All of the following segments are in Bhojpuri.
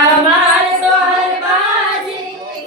हमार तोहर बाजी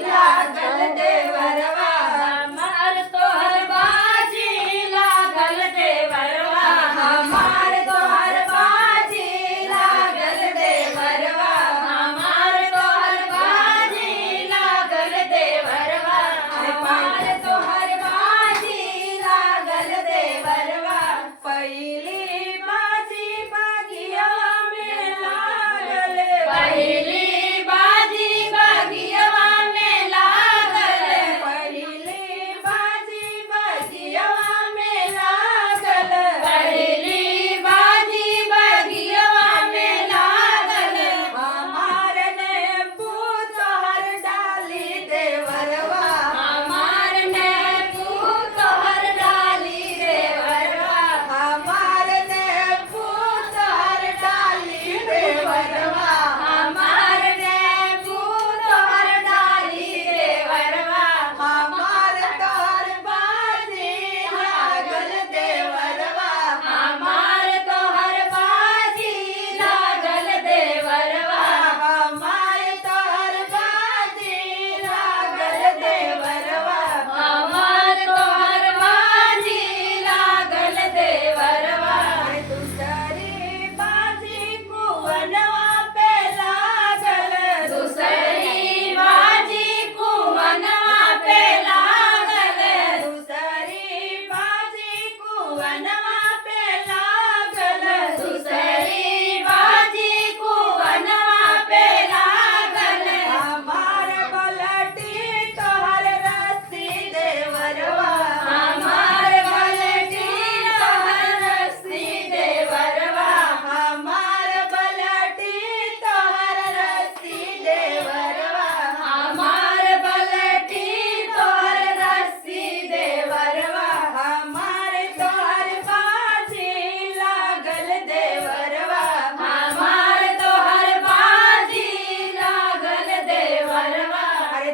लागल देवरवा हमार तोहर बाजी लागल देवरवा हमार तोहर बाजी लागल देवरवा हमार तोहर बाजी लागल देवरवा हमार तोहर बाजी लागल देवरवा पहली बाजी बगिया में लागल पहली बाजी बगियवा में लागल पहली बाजी बगियवा में लागल पहली बाजी बगियवा में लागल हमार ने तोहर डाली देवरवा हमार ने तोहर डाली देवरवा हमार ने तोहर डाली देवरवा हमार ने तोहर डाली देवरवा हमार तोहर बाजी लागल देवरवा हमार तोहर बाजी लागल देवरवा हमार तोहर बाजी लागल देवरवा हमार तोहर बाजी लागल देवरवा दूसरी बाजी कुवनवा पे लागल दूसरी बाजी कुवनवा पे लागल दूसरी बाजी कुवनवा पे लागल दूसरी बाजी कुवनवा पे लागल हमार बलटी तोहर रस्सी देवरवा हमार बलटी तोहर रस्सी देवरवा हमार बलटी तोहर रस्सी देवरवा हमार बलटी तोहर रस्सी देवरवा हमार तोहर बाजी लागल देवरवा हमार तोहर बाजी लागल देवरवा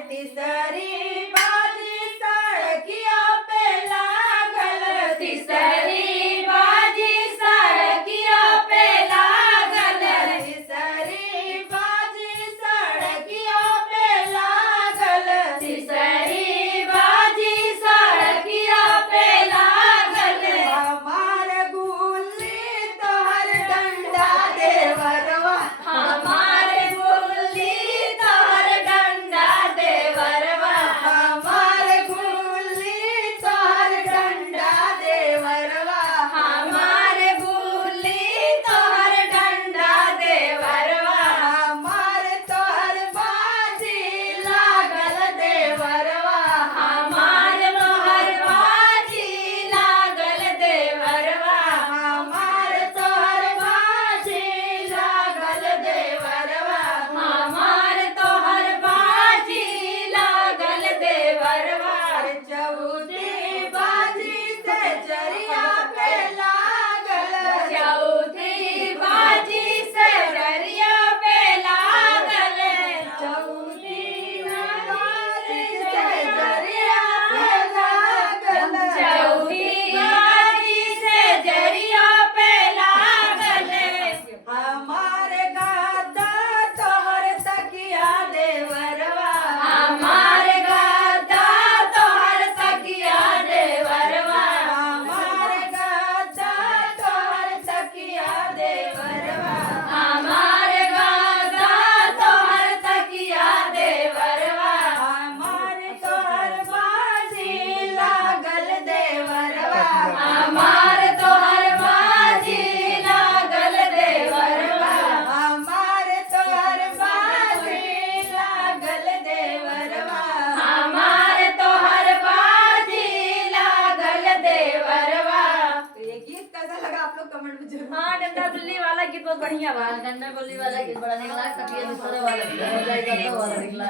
तीसरी बाजी सड़किया पे लागल तीसरी बाजी सड़किया पे लागल तीसरी बाजी सड़किया पे लागल तीसरी बाजी सड़किया पे लागल हमार गुल्ली तोहर डंडा देवरवा हमार गुल्ली तोहर डंडा देवरवा हमार गुल्ली तोहर डंडा देवरवा हमार गुल्ली तोहर डंडा देवरवा हमार तोहर बाजी लागल देवरवा हमार तोहर बाजी लागल देवरवा हमार तोहर बाजी लागल देवरवा हमार तोहर बाजी लागल देवरवा चौथी बाजी से जरिया पे लागल चौथी बाजी से जरिया पे लागल चौथी बाजी से जरिया पे लागल चौथी बाजी से जरिया पे लागल हमार गादा तोहर तकिया देवरवा हमार गादा तोहर तकिया देवरवा हमार गादा तोहर तकिया देवरवा हमार गादा तोहर तकिया देवरवा हमार तोहर बाजी लागल देवरवा हमार तोहर बाजी लागल देवरवा हमार तोहर बाजी लागल देवरवा हमार तोहर बाजी लागल देवरवा तो ये गीत कैसा लगा आप लोग कमेंट में जरूर हाँ डंडा बिल्ली वाला गीत बहुत बढ़िया बा डंडा बोली वाला गीत बड़ा निकला कटिया दूसरा वाला